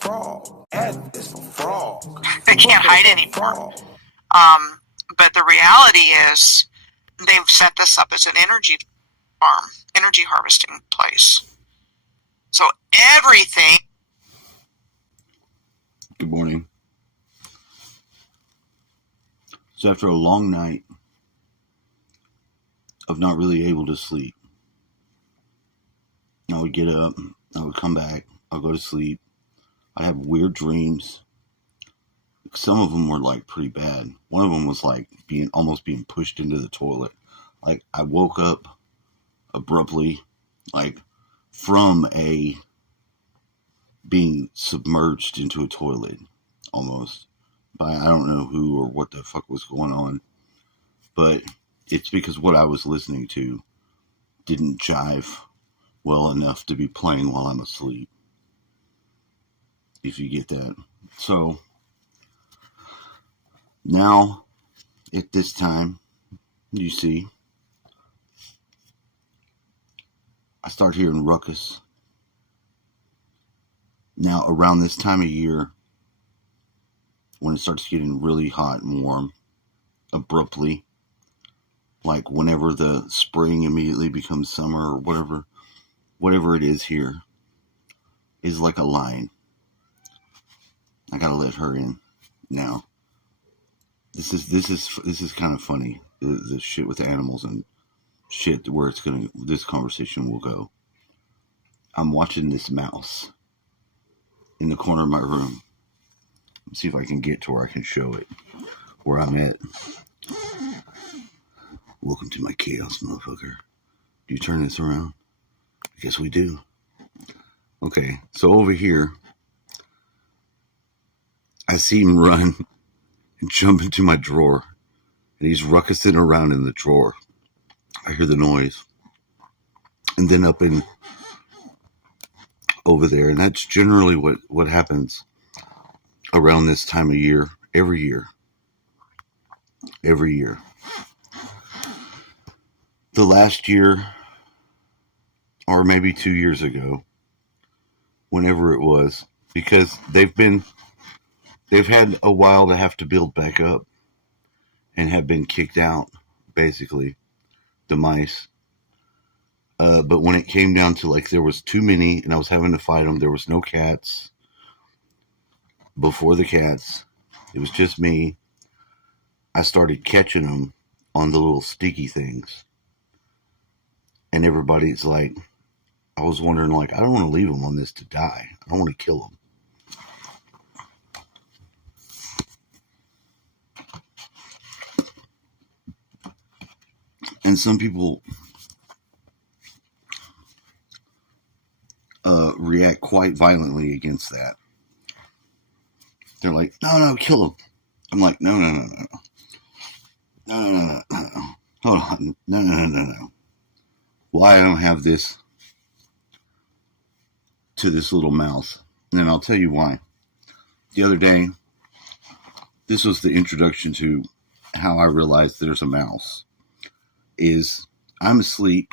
Frog. Is for frog. They can't hide anymore. But the reality is they've set this up as an energy farm, energy harvesting place. So everything. Good morning. So after a long night of not really able to sleep, I would get up, I would come back, I'll go to sleep. I have weird dreams. Some of them were like pretty bad. One of them was like almost being pushed into the toilet. Like I woke up abruptly, like from being submerged into a toilet almost. By I don't know who or what the fuck was going on. But it's because what I was listening to didn't jive well enough to be playing while I'm asleep. If you get that. So now at this time, you see, I start hearing ruckus. Now around this time of year, when it starts getting really hot and warm, abruptly, like whenever the spring immediately becomes summer or whatever it is here, is like a lion. I gotta let her in now. This is kind of funny. The shit with the animals and shit where this conversation will go. I'm watching this mouse in the corner of my room. Let's see if I can get to where I can show it where I'm at. Welcome to my chaos, motherfucker. Do you turn this around? I guess we do. Okay, so over here, I see him run and jump into my drawer. And he's ruckusing around in the drawer. I hear the noise. And then up in over there. And that's generally what happens around this time of year. Every year. Every year. The last year, or maybe 2 years ago, whenever it was, because they've had a while to have to build back up and have been kicked out, basically, the mice. But when it came down to like there was too many and I was having to fight them, there was no cats. Before the cats, it was just me. I started catching them on the little sticky things. And everybody's like, I was wondering, like, I don't want to leave them on this to die. I don't want to kill them. And some people react quite violently against that. They're like, no, kill them. I'm like, no. No. Hold on. No. Why I don't have this to this little mouse. And then I'll tell you why. The other day, this was the introduction to how I realized there's a mouse. Is I'm asleep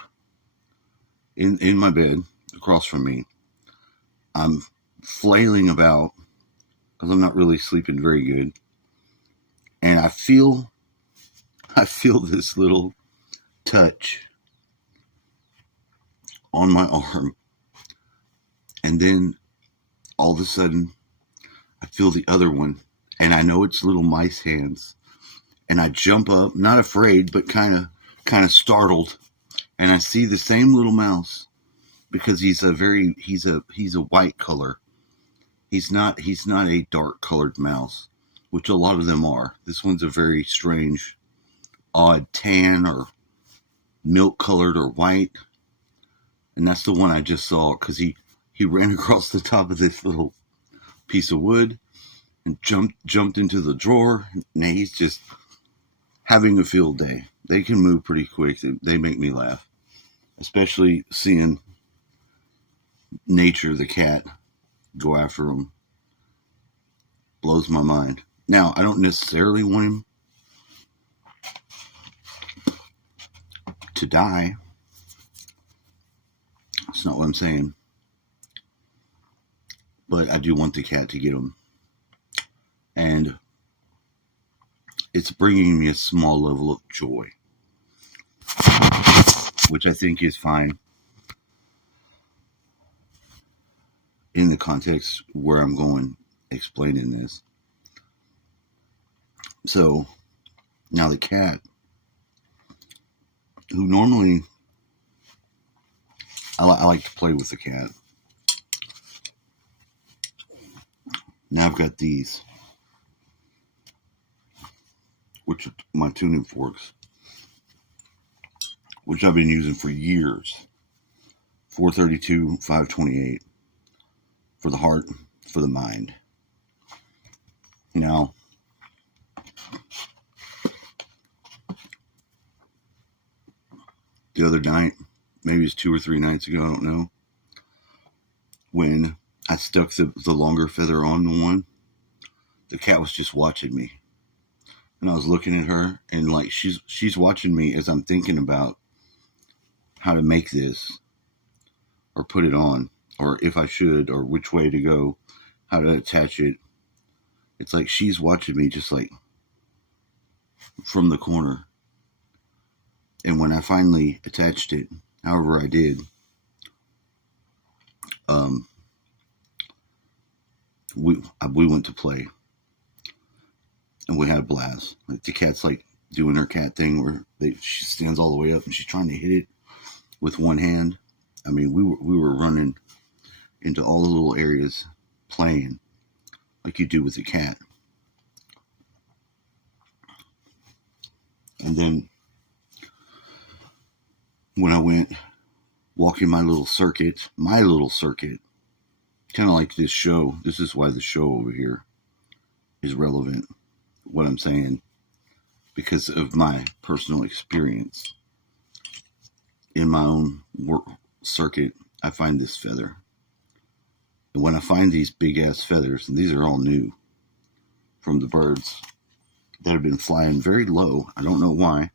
in my bed across from me. I'm flailing about because I'm not really sleeping very good. And I feel this little touch on my arm. And then all of a sudden, I feel the other one. And I know it's little mice hands. And I jump up, not afraid, but kind of startled. And I see the same little mouse because he's a white color. He's not a dark colored mouse, which a lot of them are. This one's a very strange, odd tan or milk colored or white. And that's the one I just saw because he ran across the top of this little piece of wood and jumped into the drawer. And he's just having a field day. They can move pretty quick. They make me laugh, especially seeing Nature, the cat, go after him. Blows my mind. Now, I don't necessarily want him to die. That's not what I'm saying. but I do want the cat to get them. And it's bringing me a small level of joy, which I think is fine in the context where I'm going explaining this. So now the cat, who normally I like to play with the cat. Now I've got these, which are my tuning forks, which I've been using for years. 432, 528 for the heart, for the mind. Now, the other night, maybe it's 2 or 3 nights ago, I don't know, when I stuck the longer feather on the one, the cat was just watching me. And I was looking at her, and like she's watching me as I'm thinking about how to make this, or put it on, or if I should, or which way to go, how to attach it. It's like she's watching me just like from the corner. And when I finally attached it, however I did, we went to play, and we had a blast. Like the cat's like doing her cat thing where she stands all the way up and she's trying to hit it with one hand. I mean, we were running into all the little areas playing like you do with a cat. And then when I went walking my little circuit, kind of like this show, this is why the show over here is relevant, what I'm saying, because of my personal experience. In my own work circuit, I find this feather. And when I find these big ass feathers, and these are all new from the birds that have been flying very low, I don't know why.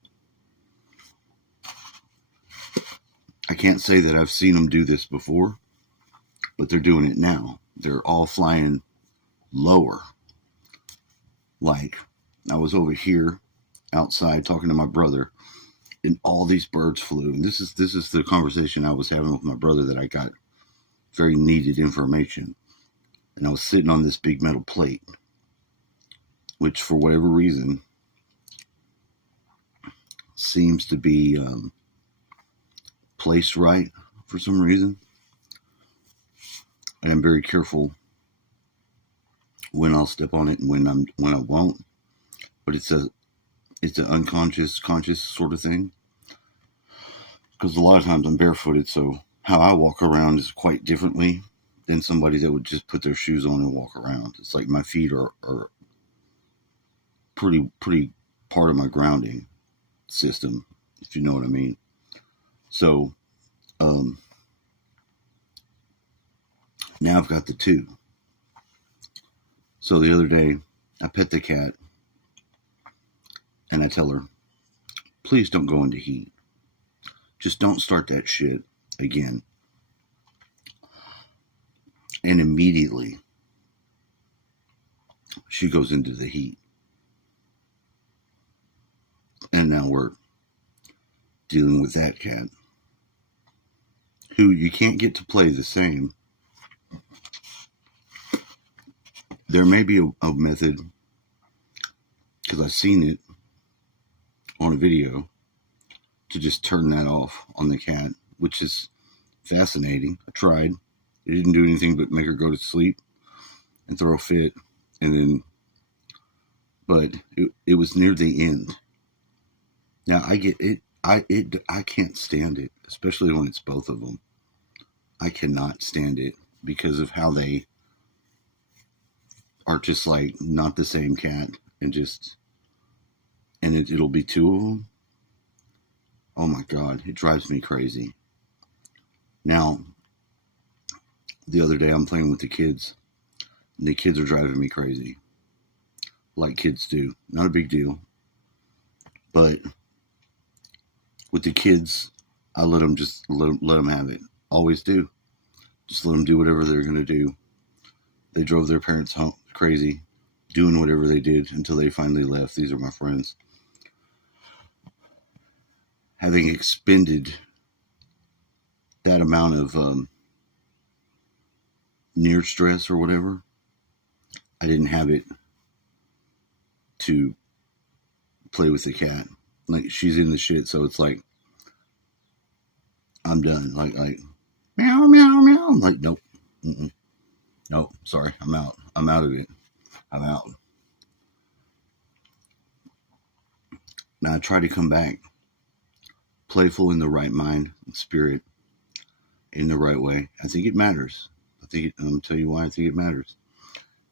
I can't say that I've seen them do this before, but they're doing it now. They're all flying lower. Like, I was over here outside talking to my brother, and all these birds flew. And this is the conversation I was having with my brother, that I got very needed information. And I was sitting on this big metal plate, which for whatever reason seems to be placed right for some reason. And I'm very careful when I'll step on it and when I won't. But it's an unconscious, conscious sort of thing. Because a lot of times I'm barefooted, so how I walk around is quite differently than somebody that would just put their shoes on and walk around. It's like my feet are pretty part of my grounding system, if you know what I mean. So now I've got the two. So the other day, I pet the cat, and I tell her, please don't go into heat. Just don't start that shit again. And immediately, she goes into the heat. And now we're dealing with that cat, who you can't get to play the same. There may be a method, because I've seen it on a video, to just turn that off on the cat, which is fascinating. I tried. It didn't do anything but make her go to sleep and throw a fit. And then, but it was near the end. Now I get it. I can't stand it, especially when it's both of them. I cannot stand it because of how they are just like not the same cat, and it'll be two of them. Oh my God, it drives me crazy. Now, the other day I'm playing with the kids, and the kids are driving me crazy, like kids do. Not a big deal, but with the kids, I let them have it. Always do. Just let them do whatever they're gonna do. They drove their parents home crazy, doing whatever they did until they finally left. These are my friends. Having expended that amount of near stress or whatever, I didn't have it to play with the cat. Like, she's in the shit, so it's like, I'm done. Like meow, meow, meow. I'm like, nope. Mm-mm. Nope, sorry, I'm out. I'm out of it. I'm out. Now I try to come back playful in the right mind and spirit, in the right way. I think it matters. I'm going to tell you why I think it matters.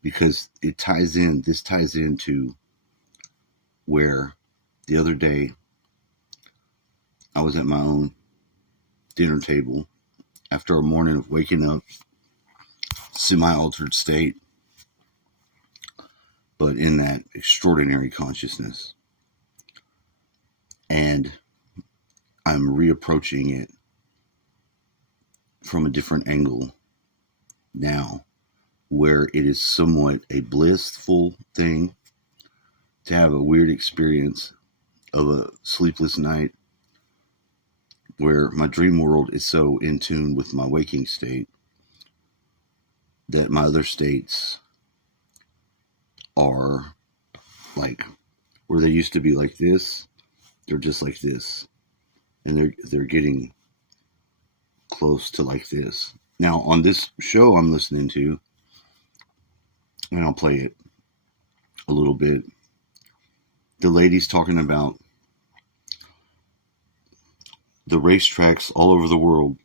Because it ties in, this ties into where the other day I was at my own dinner table after a morning of waking up, semi-altered state, but in that extraordinary consciousness. And I'm reapproaching it from a different angle now, where it is somewhat a blissful thing to have a weird experience of a sleepless night where my dream world is so in tune with my waking state that my other states are like, where they used to be like this, they're just like this, and they're getting close to like this. Now on this show I'm listening to, and I'll play it a little bit, the lady's talking about the racetracks all over the world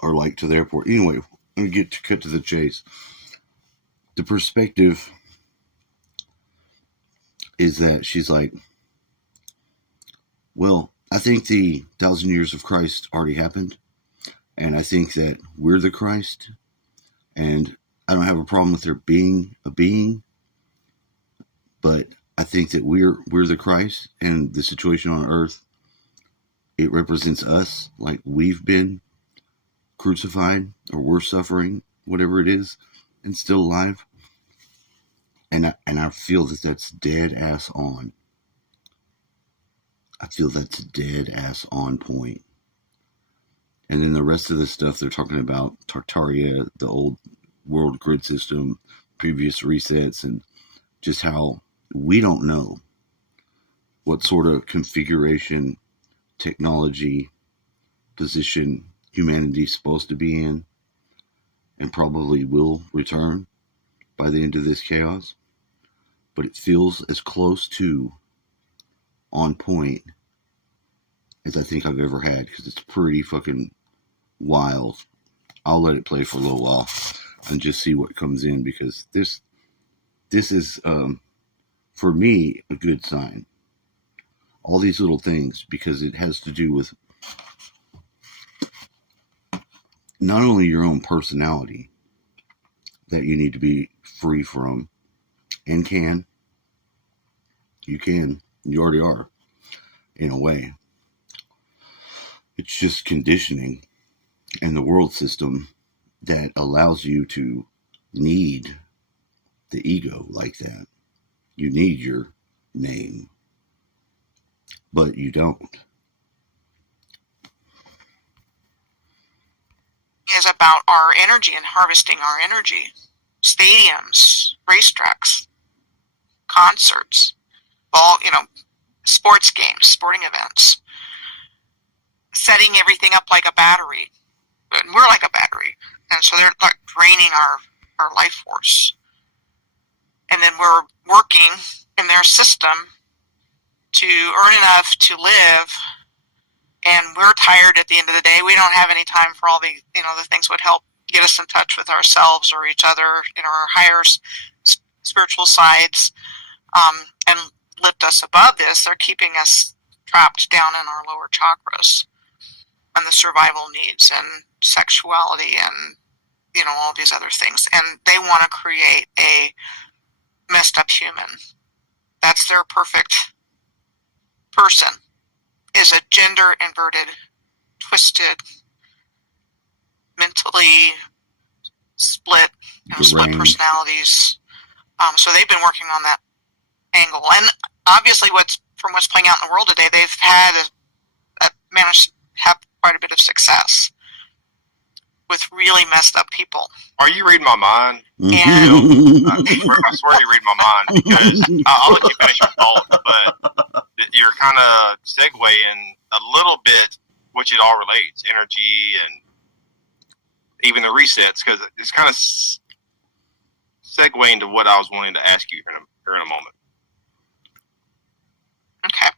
are like to the airport. Anyway, let me cut to the chase. The perspective is that she's like, well, I think the 1,000 years of Christ already happened, and I think that we're the Christ, and I don't have a problem with there being a being, but I think that we're the Christ, and the situation on earth, it represents us, like we've been crucified, or we're suffering, whatever it is, and still alive. And I feel that that's dead ass on. I feel that's dead ass on point. And then the rest of the stuff they're talking about, Tartaria, the old world grid system, previous resets, and just how we don't know what sort of configuration, technology, position humanity's supposed to be in, and probably will return by the end of this chaos. But it feels as close to on point as I think I've ever had, because it's pretty fucking wild. I'll let it play for a little while and just see what comes in, because this is for me a good sign. All these little things, because it has to do with not only your own personality that you need to be free from, and you already are, in a way. It's just conditioning and the world system that allows you to need the ego like that. You need your name, but you don't. Is about our energy and harvesting our energy. Stadiums, racetracks, concerts, sports games, sporting events, setting everything up like a battery. And we're like a battery. And so they're like draining our life force. And then we're working in their system to earn enough to live. And we're tired at the end of the day. We don't have any time for all the things that would help get us in touch with ourselves or each other, our higher spiritual sides, and lift us above this. They're keeping us trapped down in our lower chakras and the survival needs and sexuality and, all these other things. And they want to create a messed up human. That's their perfect person, is a gender inverted, twisted, mentally split, split Deranged. personalities. So they've been working on that angle, and obviously, from what's playing out in the world today, they've had managed to have quite a bit of success with really messed up people. Are you reading my mind? And I swear you read my mind, because I'll let you finish your thought, but you're kind of segueing a little bit, which it all relates, energy and even the resets, because it's kind of segueing to what I was wanting to ask you here in a moment. Okay.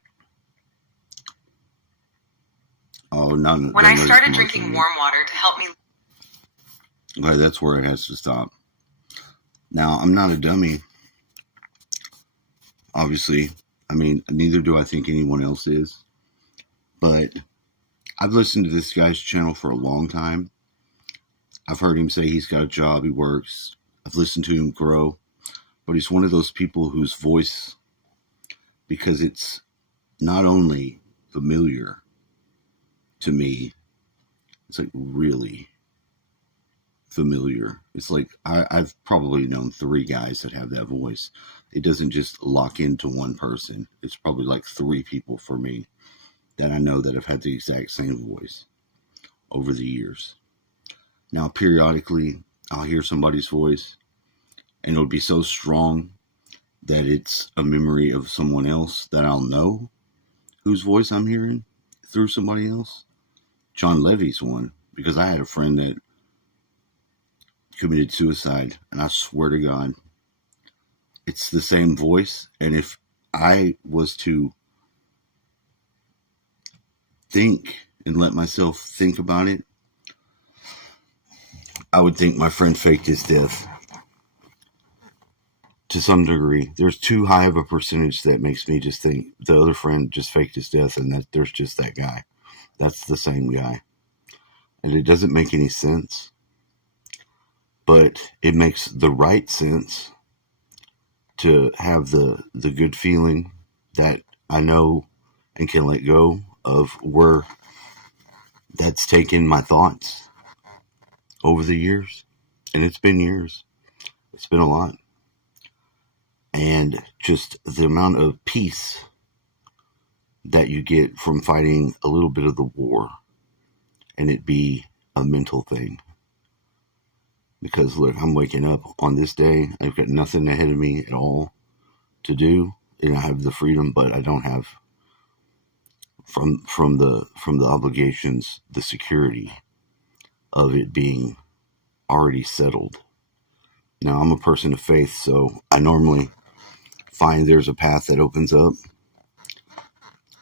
Oh, no. When I started drinking warm water to help me. Okay, that's where it has to stop. Now, I'm not a dummy. Obviously, I mean, neither do I think anyone else is. But I've listened to this guy's channel for a long time. I've heard him say he's got a job, he works. I've listened to him grow. But he's one of those people whose voice, because it's not only familiar to me, it's like really familiar. It's like I've probably known 3 guys that have that voice. It doesn't just lock into one person. It's probably like 3 people for me that I know that have had the exact same voice over the years. Now, periodically, I'll hear somebody's voice, and it'll be so strong that it's a memory of someone else that I'll know whose voice I'm hearing through somebody else. John Levy's one, because I had a friend that committed suicide, and I swear to God, it's the same voice. And if I was to think and let myself think about it, I would think my friend faked his death. To some degree, there's too high of a percentage that makes me just think the other friend just faked his death, and that there's just that guy. That's the same guy. And it doesn't make any sense. But it makes the right sense to have the good feeling that I know and can let go of where that's taken my thoughts over the years. And it's been years. It's been a lot. And just the amount of peace that you get from fighting a little bit of the war and it be a mental thing. Because look, I'm waking up on this day. I've got nothing ahead of me at all to do, and I have the freedom, but I don't have from the obligations, the security of it being already settled. Now, I'm a person of faith, so I normally find there's a path that opens up,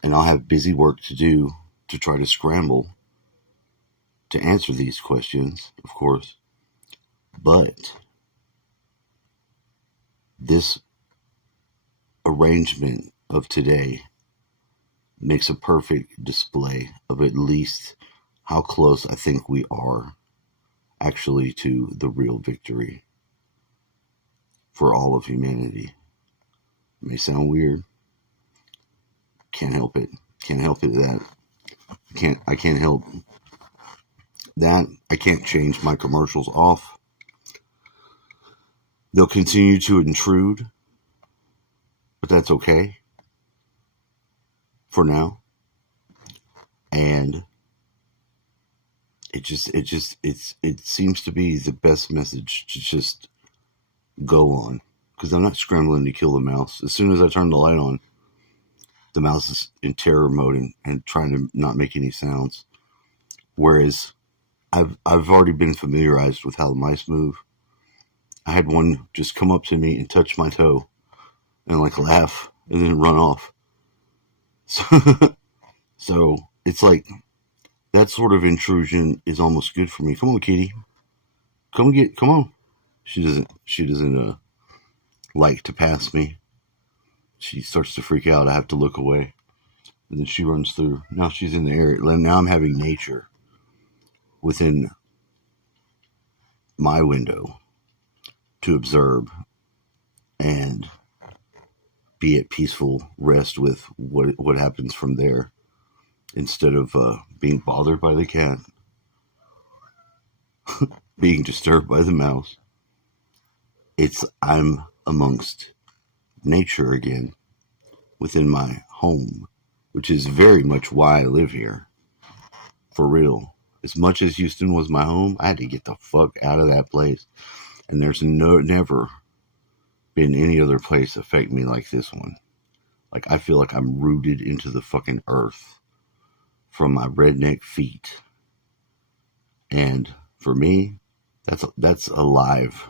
and I'll have busy work to do to try to scramble to answer these questions, of course. But this arrangement of today makes a perfect display of at least how close I think we are actually to the real victory for all of humanity. It may sound weird. Can't help it. Can't help it that. I can't help that. I can't change my commercials off. They'll continue to intrude, but that's okay for now. And it seems to be the best message to just go on, because I'm not scrambling to kill the mouse. As soon as I turn the light on, the mouse is in terror mode and trying to not make any sounds. Whereas I've already been familiarized with how the mice move. I had one just come up to me and touch my toe and like laugh and then run off. So it's like that sort of intrusion is almost good for me. Come on, kitty. Come on. She doesn't like to pass me. She starts to freak out. I have to look away. And then she runs through. Now she's in the area. Now I'm having nature within my window to observe and be at peaceful rest with what happens from there, instead of being bothered by the cat. being disturbed by the mouse. I'm amongst nature again within my home, which is very much why I live here. For real. As much as Houston was my home, I had to get the fuck out of that place. And there's never been any other place affect me like this one. Like, I feel like I'm rooted into the fucking earth from my redneck feet. And for me, that's alive.